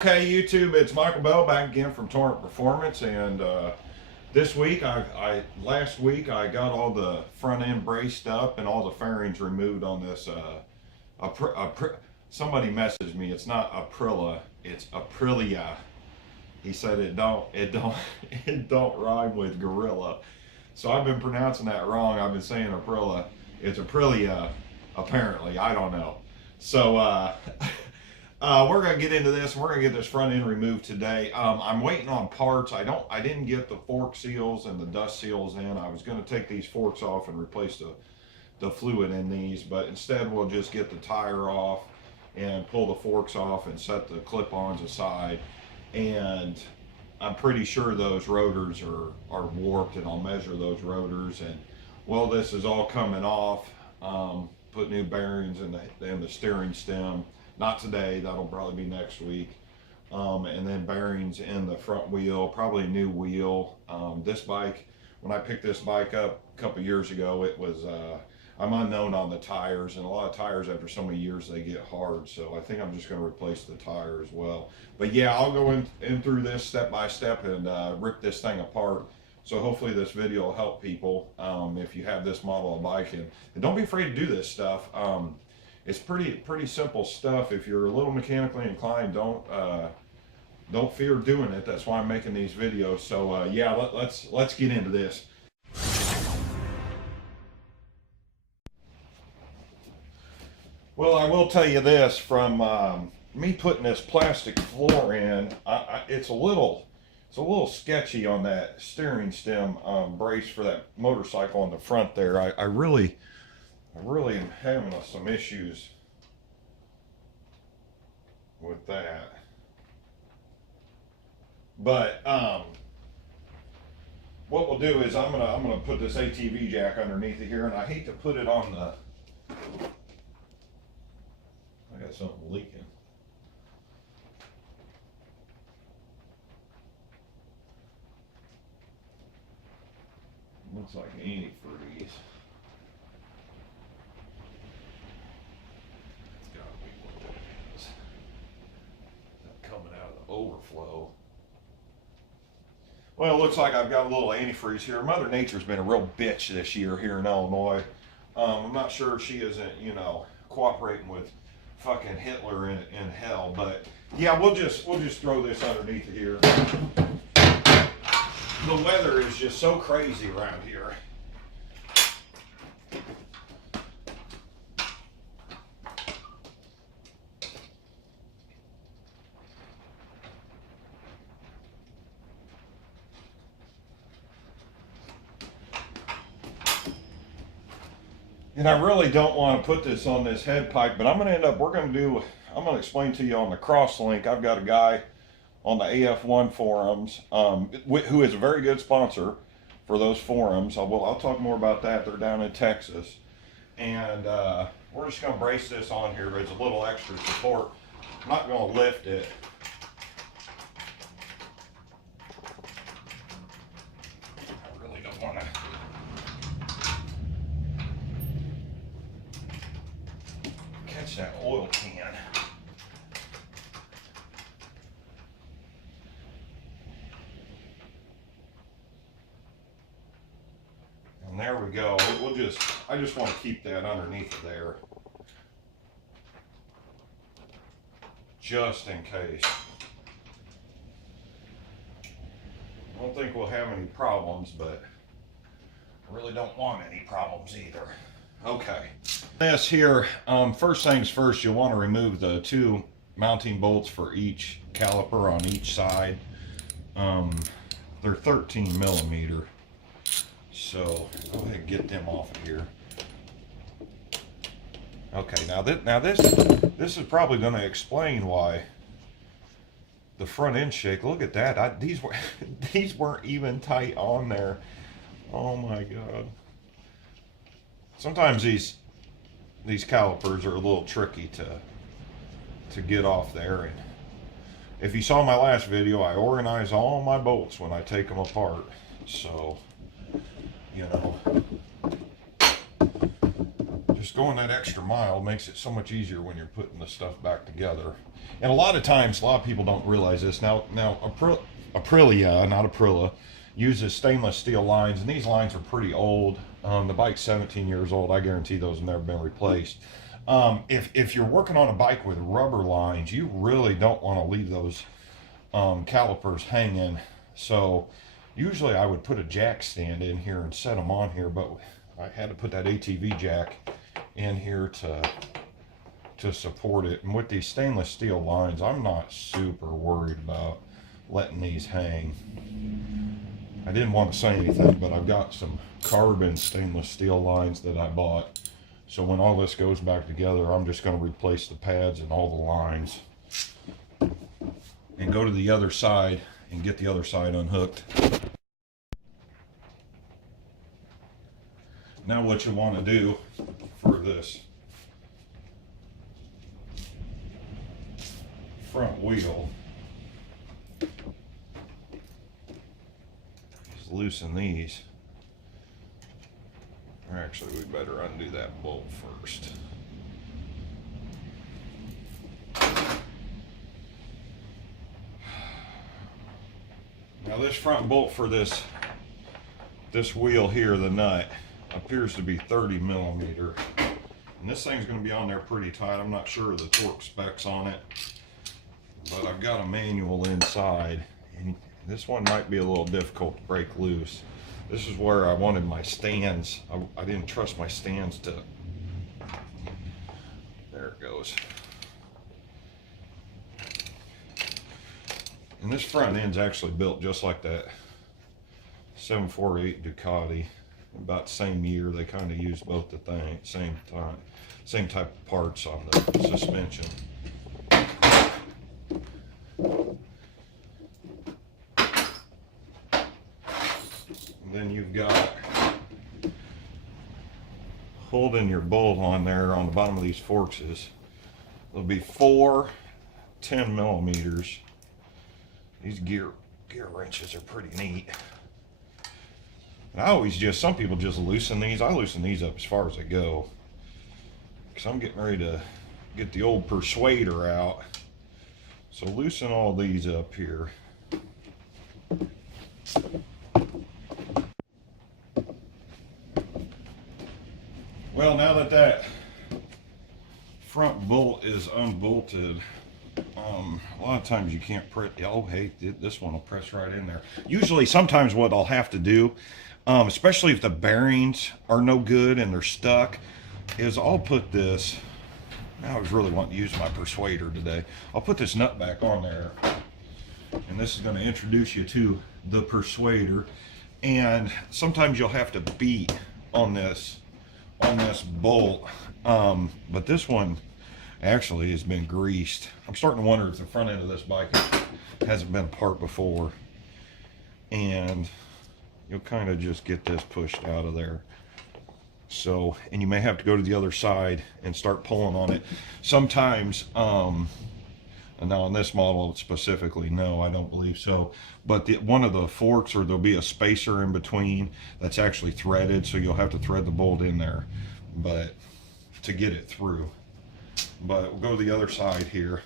Okay, YouTube, it's Michael Bell back again from TorrentPerformance, and this week, last week I got all the front end braced up and all the fairings removed on this. Somebody messaged me. It's not Aprilia, it's Aprilia. He said it don't it don't rhyme with gorilla, so I've been pronouncing that wrong. I've been saying Aprilia. It's Aprilia, apparently. I don't know. So. We're gonna get into this. We're gonna get this front end removed today. I'm waiting on parts. I didn't get the fork seals and the dust seals in. I was gonna take these forks off and replace the fluid in these, but instead we'll just get the tire off and pull the forks off and set the clip-ons aside. And I'm pretty sure those rotors are warped, and I'll measure those rotors. And while this is all coming off, put new bearings in the steering stem. Not today, that'll probably be next week. And then bearings in the front wheel, probably a new wheel. This bike, when I picked this bike up a couple years ago, it was, I'm unknown on the tires, and a lot of tires after so many years, they get hard. So I think I'm just gonna replace the tire as well. But yeah, I'll go in through this step by step and rip this thing apart. So hopefully this video will help people if you have this model of bike. And don't be afraid to do this stuff. It's pretty simple stuff. If you're a little mechanically inclined, don't fear doing it. That's why I'm making these videos. So yeah, let's get into this. Well, I will tell you this, from me putting this plastic floor in, it's a little sketchy on that steering stem brace for that motorcycle on the front there. I really am having some issues with that. But what we'll do is I'm gonna put this ATV jack underneath it here, and I hate to put it on the. I got something leaking. Looks like antifreeze. Overflow. Well, it looks like I've got a little antifreeze here. Mother Nature's been a real bitch this year here in Illinois. I'm not sure she isn't, cooperating with fucking Hitler in hell, but yeah, we'll just throw this underneath here. The weather is just so crazy around here. And I really don't want to put this on this head pipe, but I'm going to explain to you on the Crosslink. I've got a guy on the AF1 forums who is a very good sponsor for those forums. I'll talk more about that. They're down in Texas. And we're just going to brace this on here. There's a little extra support. I'm not going to lift it. I really don't want to. That oil can. And there we go. I just want to keep that underneath there, just in case. I don't think we'll have any problems, but I really don't want any problems either. Okay. This here, first things first, you'll want to remove the two mounting bolts for each caliper on each side. They're 13 millimeter. So go ahead and get them off of here. Okay, now this is probably going to explain why the front end shake. Look at that. These weren't even tight on there. Oh my God. Sometimes these calipers are a little tricky to get off there. And if you saw my last video, I organize all my bolts when I take them apart. So, just just going that extra mile makes it so much easier when you're putting the stuff back together. And a lot of times, a lot of people don't realize this. Now Aprilia, not Aprilia, uses stainless steel lines, and these lines are pretty old. The bike's 17 years old. I guarantee those have never been replaced. If you're working on a bike with rubber lines, you really don't want to leave those calipers hanging. So usually I would put a jack stand in here and set them on here, but I had to put that ATV jack in here to support it. And with these stainless steel lines, I'm not super worried about letting these hang. I didn't want to say anything, but I've got some carbon stainless steel lines that I bought. So when all this goes back together, I'm just going to replace the pads and all the lines and go to the other side and get the other side unhooked. Now what you want to do for this front wheel is loosen these. Or actually, we better undo that bolt first. Now this front bolt for this wheel here, the nut, appears to be 30 millimeter. And this thing's going to be on there pretty tight. I'm not sure of the torque specs on it, but I've got a manual inside, and this one might be a little difficult to break loose. This is where I wanted my stands. I didn't trust my stands to, there it goes. And this front end's actually built just like that 748 Ducati. About the same year, they kind of used both the thing, same type of parts on the suspension. And then you've got holding your bolt on there on the bottom of these forks is there'll be 4 10 millimeters. These gear wrenches are pretty neat. And I always some people just loosen these. I loosen these up as far as they go, because I'm getting ready to get the old persuader out. So loosen all these up here. Well, now that front bolt is unbolted, a lot of times you can't press. Oh, hey, this one will press right in there. Usually, sometimes what I'll have to do, especially if the bearings are no good and they're stuck, is I'll put this. I was really wanting to use my persuader today. I'll put this nut back on there, and this is going to introduce you to the persuader. And sometimes you'll have to beat on this bolt, but this one actually has been greased. I'm starting to wonder if the front end of this bike hasn't been apart before, and you'll kind of just get this pushed out of there. So, and you may have to go to the other side and start pulling on it. Sometimes, and now on this model specifically, no, I don't believe so. But one of the forks, or there'll be a spacer in between that's actually threaded, so you'll have to thread the bolt in there, but to get it through. But we'll go to the other side here.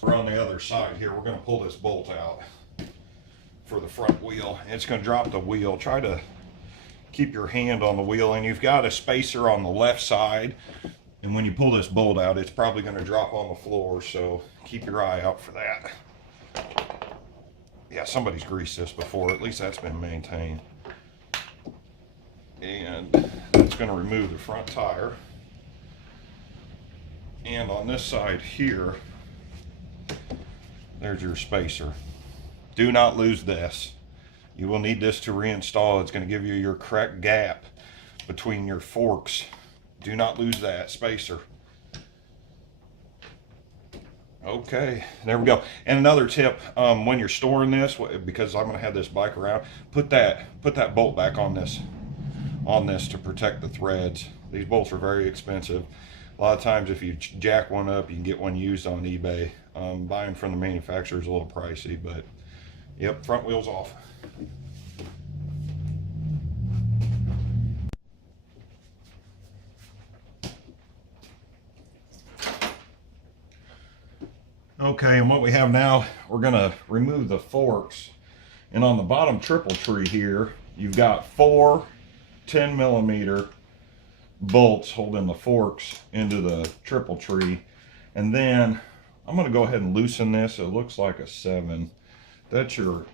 We're on the other side here. We're going to pull this bolt out for the front wheel. It's going to drop the wheel. Try to keep your hand on the wheel, and you've got a spacer on the left side, and when you pull this bolt out, it's probably going to drop on the floor, so keep your eye out for that. Yeah, somebody's greased this before. At least that's been maintained. And that's going to remove the front tire. And on this side here, there's your spacer. Do not lose this. You will need this to reinstall. It's going to give you your correct gap between your forks. Do not lose that spacer. Okay, there we go. And another tip, when you're storing this, because I'm gonna have this bike around, put that bolt back on this to protect the threads. These bolts are very expensive. A lot of times if you jack one up, you can get one used on eBay. Buying from the manufacturer is a little pricey, but yep, front wheel's off. Okay, and what we have now, we're gonna remove the forks. And on the bottom triple tree here, you've got 4 10mm bolts holding the forks into the triple tree. And then I'm gonna go ahead and loosen this. It looks like a 7. That's your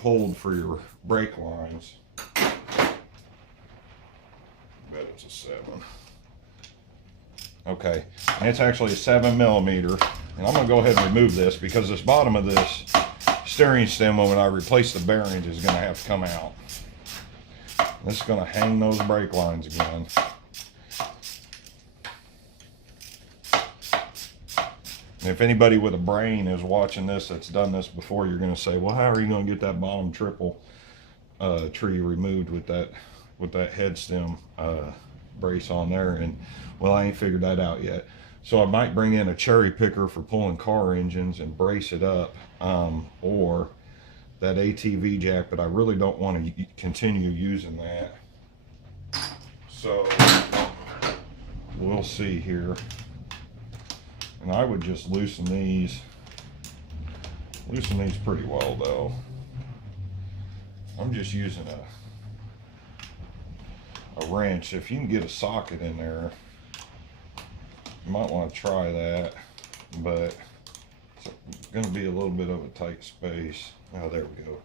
hold for your brake lines. I bet it's a 7. Okay, and it's actually a 7mm. And I'm gonna go ahead and remove this because this bottom of this steering stem, when I replace the bearings, is gonna have to come out. This is gonna hang those brake lines again. And if anybody with a brain is watching this that's done this before, you're gonna say, well, how are you gonna get that bottom triple tree removed with that head stem brace on there? And well, I ain't figured that out yet. So I might bring in a cherry picker for pulling car engines and brace it up, or that ATV jack, but I really don't want to continue using that. So we'll see here. And I would just loosen these pretty well though. I'm just using a wrench. If you can get a socket in there, you might want to try that, but it's going to be a little bit of a tight space. Oh, there we go.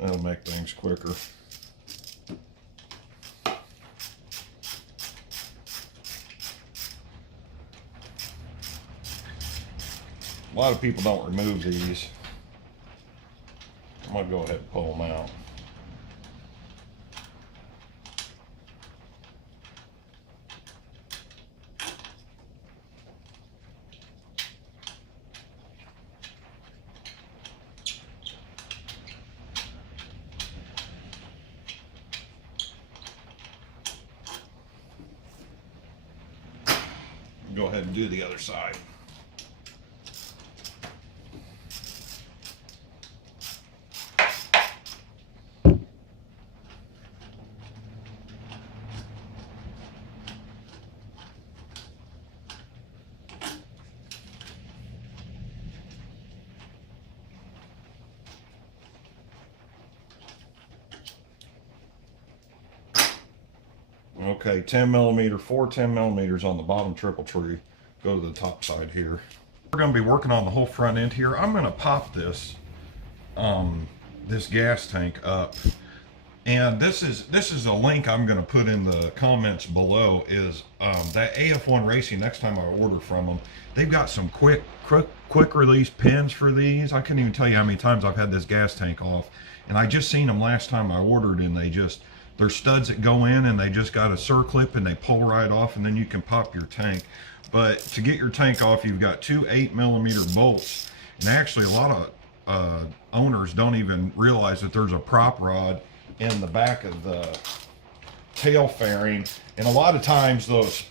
That'll make things quicker. A lot of people don't remove these. I'm going to go ahead and pull them out. Go ahead and do the other side. Okay, 10mm, 4 10mm on the bottom triple tree. Go to the top side here. We're going to be working on the whole front end here. I'm going to pop this this gas tank up, and this is a link I'm going to put in the comments below. Is that AF1 Racing, next time I order from them, they've got some quick release pins for these. I couldn't even tell you how many times I've had this gas tank off, and I just seen them last time I ordered, and they're studs that go in and they just got a circlip and they pull right off, and then you can pop your tank. But to get your tank off, you've got 2 8mm bolts. And actually a lot of owners don't even realize that there's a prop rod in the back of the tail fairing. And a lot of times those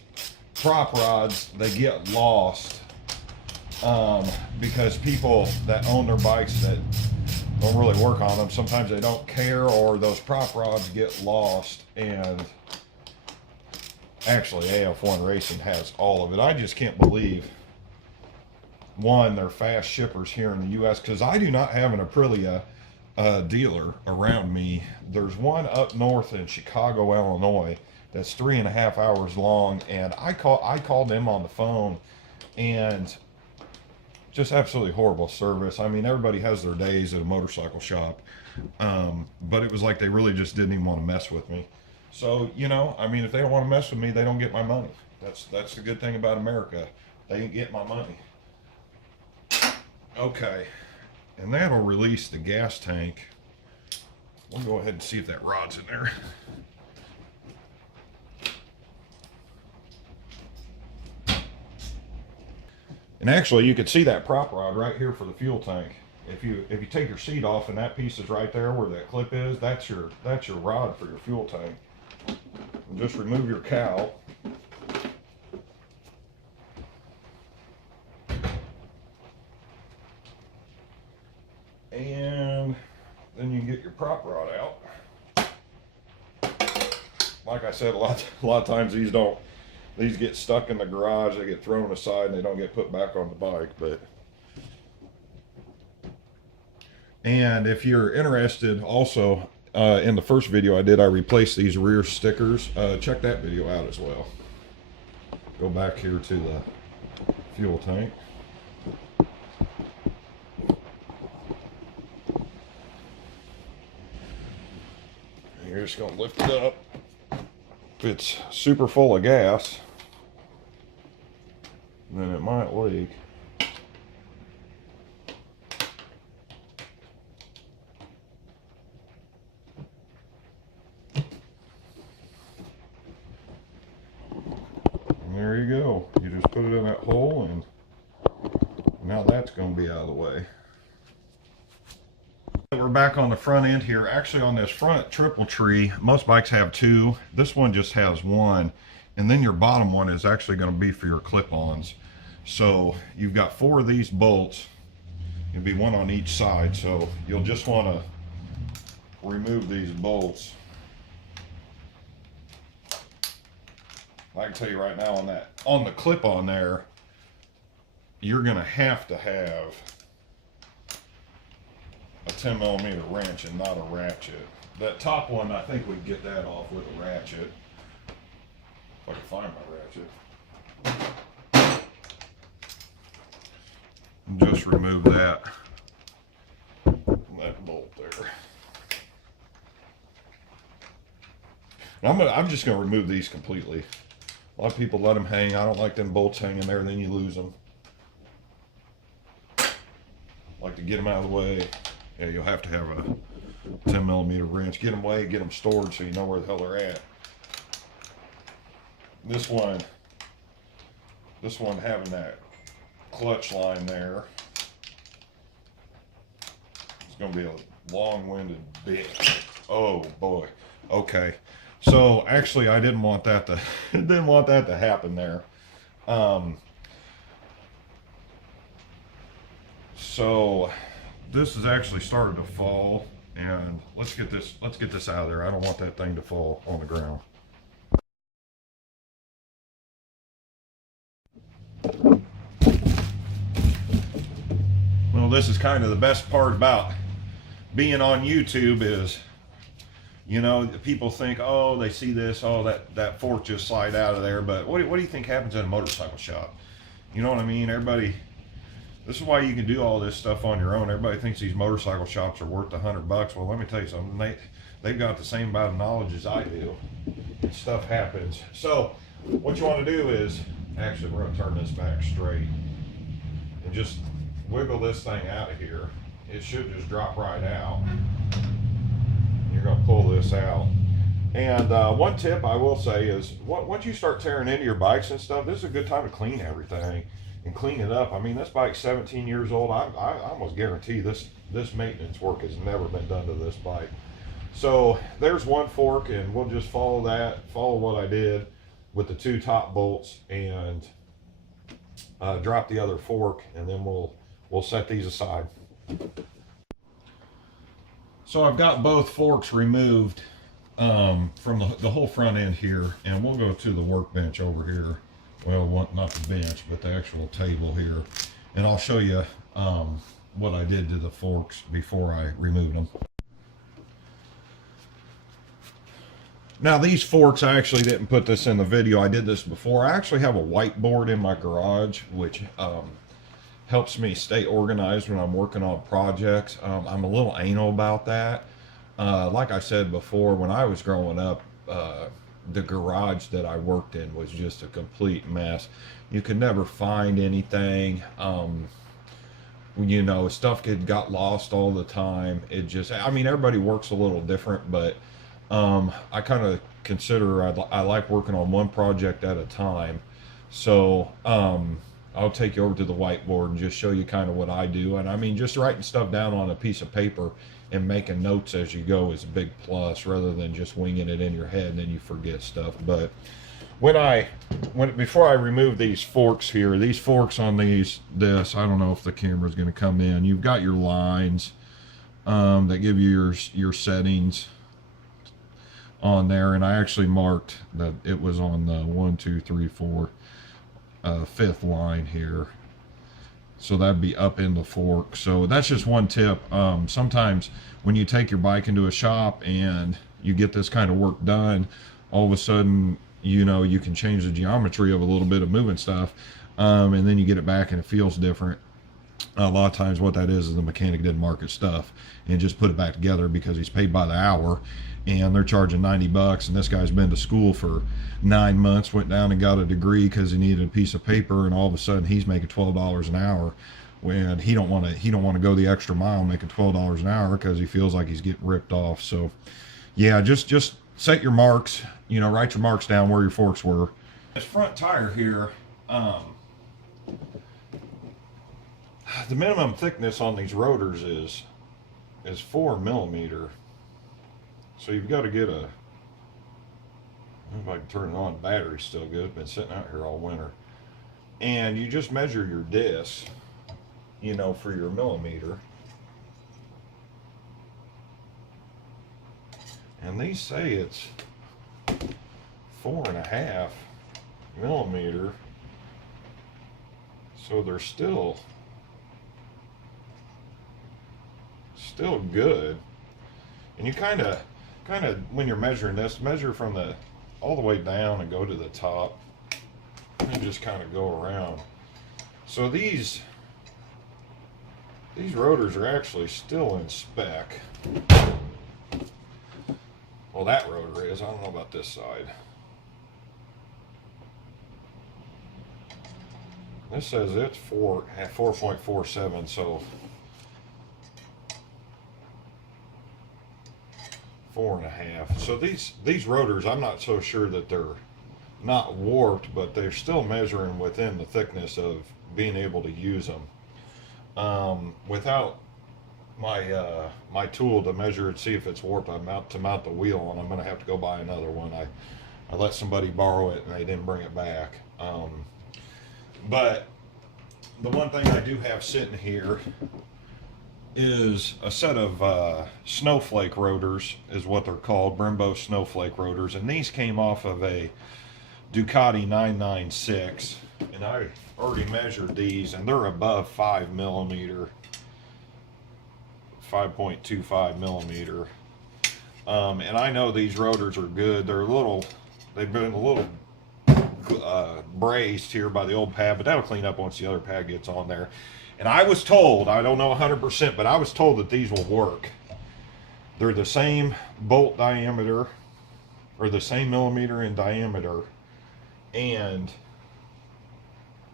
prop rods, they get lost because people that own their bikes that don't really work on them, sometimes they don't care, or those prop rods get lost. And actually AF1 Racing has all of it. I just can't believe, one, they're fast shippers here in the US, because I do not have an Aprilia dealer around me. There's one up north in Chicago, Illinois, that's 3.5 hours long, and I called them on the phone, and just absolutely horrible service. I mean, everybody has their days at a motorcycle shop, but it was like they really just didn't even want to mess with me. So, you know, I mean, if they don't want to mess with me, they don't get my money. That's the good thing about America. They didn't get my money. Okay, and that'll release the gas tank we'll go ahead and see if that rod's in there. And actually, you could see that prop rod right here for the fuel tank. If you take your seat off and that piece is right there where that clip is, that's your rod for your fuel tank. And just remove your cowl. And then you can get your prop rod out. Like I said, a lot of times these get stuck in the garage, they get thrown aside and they don't get put back on the bike. And if you're interested also, in the first video I did, I replaced these rear stickers. Check that video out as well. Go back here to the fuel tank. You're just going to lift it up. If it's super full of gas, then it might leak. And there you go. You just put it in that hole, and now that's going to be out of the way. We're back on the front end here. Actually, on this front triple tree, most bikes have two. This one just has one, and then your bottom one is actually going to be for your clip-ons. So you've got 4 of these bolts. It'll be one on each side, so you'll just want to remove these bolts. I can tell you right now, on the clip-on there, you're going to have a 10mm wrench and not a ratchet. That top one, I think we'd get that off with a ratchet. If I can find my ratchet. And just remove that bolt there. I'm just going to remove these completely. A lot of people let them hang. I don't like them bolts hanging there, and then you lose them. Like to get them out of the way. Yeah, you'll have to have a 10mm wrench. Get them away, get them stored so you know where the hell they're at. This one having that clutch line there, it's going to be a long-winded bit. Oh boy. Okay. So actually, I didn't want that to happen there. So this has actually started to fall, and let's get this out of there. I don't want that thing to fall on the ground. Well, this is kind of the best part about being on YouTube is, you know, people think, oh, they see this, oh, that fork just slide out of there. But what do you think happens in a motorcycle shop? You know what I mean? Everybody, this is why you can do all this stuff on your own. Everybody thinks these motorcycle shops are worth $100. Well, let me tell you something. They've got the same amount of knowledge as I do. And stuff happens. So what you want to do is, actually, we're going to turn this back straight and just wiggle this thing out of here. It should just drop right out. You're going to pull this out. And one tip I will say is, once you start tearing into your bikes and stuff, this is a good time to clean everything and clean it up. I mean, this bike's 17 years old. I almost guarantee this maintenance work has never been done to this bike. So there's one fork, and we'll just follow what I did with the 2 top bolts, and drop the other fork, and then we'll set these aside. So I've got both forks removed from the whole front end here, and we'll go to the workbench over here. Well, not the bench, but the actual table here, and I'll show you what I did to the forks before I removed them. Now these forks, I actually didn't put this in the video. I did this before. I actually have a whiteboard in my garage, which helps me stay organized when I'm working on projects. I'm a little anal about that. Like I said before, when I was growing up, the garage that I worked in was just a complete mess. You could never find anything. you know, stuff got lost all the time. It just, I mean, everybody works a little different, but I kind of consider I like working on one project at a time. So I'll take you over to the whiteboard and just show you kind of what I do. And I mean, just writing stuff down on a piece of paper and making notes as you go is a big plus, rather than just winging it in your head and then you forget stuff. But before I remove these forks here, these forks on this, I don't know if the camera's going to come in. You've got your lines that give you your settings on there, and I actually marked that it was on the 1, 2, 3, 4, 5th line here. So that'd be up in the fork. So that's just one tip. Sometimes when you take your bike into a shop and you get this kind of work done, all of a sudden, you know, you can change the geometry of a little bit of moving stuff, and then you get it back and it feels different. A lot of times what that is the mechanic didn't mark his stuff and just put it back together because he's paid by the hour, and they're charging $90, and this guy's been to school for 9 months, went down and got a degree because he needed a piece of paper, and all of a sudden he's making $12 an hour when he don't want to go the extra mile making $12 an hour because he feels like he's getting ripped off. So yeah, just set your marks, you know, write your marks down where your forks were. This front tire here, the minimum thickness on these rotors is 4 millimeter. So you've got to get a, if I can turn it on, the battery's still good, been sitting out here all winter. And you just measure your disc, you know, for your millimeter. And these say it's 4.5 millimeter. So they're still good. And you kind of when you're measuring this, measure from the all the way down and go to the top and just kind of go around. So these rotors are actually still in spec. Well, that rotor is. I don't know about this side. This says it's 4.47, so 4.5. So these rotors, I'm not so sure that they're not warped, but they're still measuring within the thickness of being able to use them. Without my tool to measure it, see if it's warped, to mount the wheel, and I'm going to have to go buy another one. I let somebody borrow it and they didn't bring it back. But the one thing I do have sitting here is a set of Snowflake Rotors, is what they're called, Brembo Snowflake Rotors, and these came off of a Ducati 996, and I already measured these, and they're above 5 millimeter, 5.25 millimeter. And I know these rotors are good. They've been a little brazed here by the old pad, but that'll clean up once the other pad gets on there. And I was told, I don't know 100%, but I was told that these will work. They're the same bolt diameter, or the same millimeter in diameter, and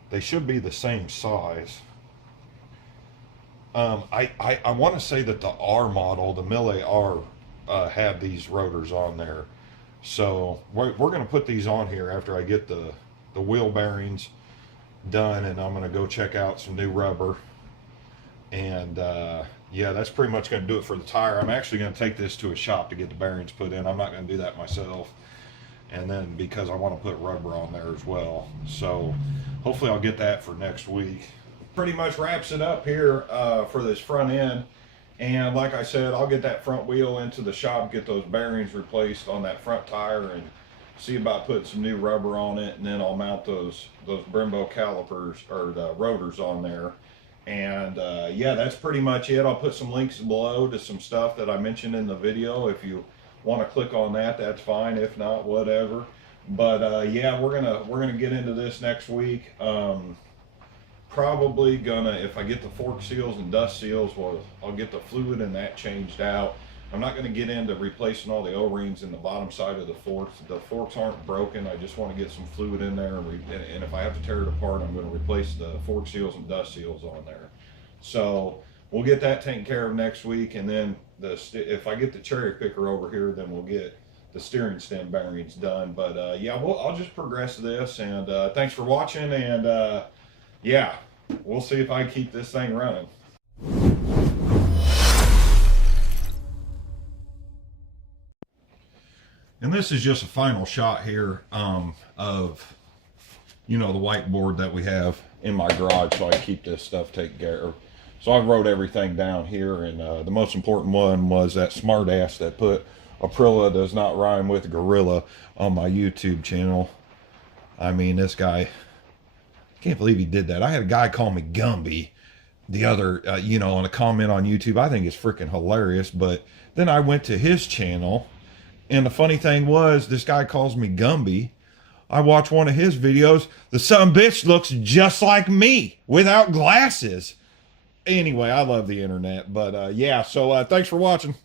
they should be the same size. I want to say that the R model, the Mille R, had these rotors on there. So we're going to put these on here after I get the wheel bearings done, and I'm going to go check out some new rubber. And yeah, that's pretty much going to do it for the tire. I'm actually going to take this to a shop to get the bearings put in. I'm not going to do that myself, and then because I want to put rubber on there as well. So hopefully I'll get that for next week. Pretty much wraps it up here for this front end. And like I said, I'll get that front wheel into the shop, get those bearings replaced on that front tire, and see about putting some new rubber on it, and then I'll mount those Brembo calipers, or the rotors, on there. And yeah, that's pretty much it. I'll put some links below to some stuff that I mentioned in the video. If you want to click on that, that's fine. If not, whatever. But yeah, we're gonna get into this next week. Probably gonna, if I get the fork seals and dust seals, well, I'll get the fluid and that changed out. I'm not going to get into replacing all the O-rings in the bottom side of the forks. The forks aren't broken. I just want to get some fluid in there, and if I have to tear it apart, I'm going to replace the fork seals and dust seals on there. So we'll get that taken care of next week, and then if I get the cherry picker over here, then we'll get the steering stem bearings done. But yeah, I'll just progress this, and thanks for watching, and yeah, we'll see if I keep this thing running. And this is just a final shot here of, you know, the whiteboard that we have in my garage, so I keep this stuff taken care of. So I wrote everything down here, and the most important one was that smart ass that put Aprilia does not rhyme with gorilla on my YouTube channel. I mean, this guy, I can't believe he did that. I had a guy call me Gumby the other, you know, on a comment on YouTube. I think it's freaking hilarious. But then I went to his channel, and the funny thing was, this guy calls me Gumby. I watched one of his videos. The sumbitch looks just like me without glasses. Anyway, I love the internet. But yeah, so thanks for watching.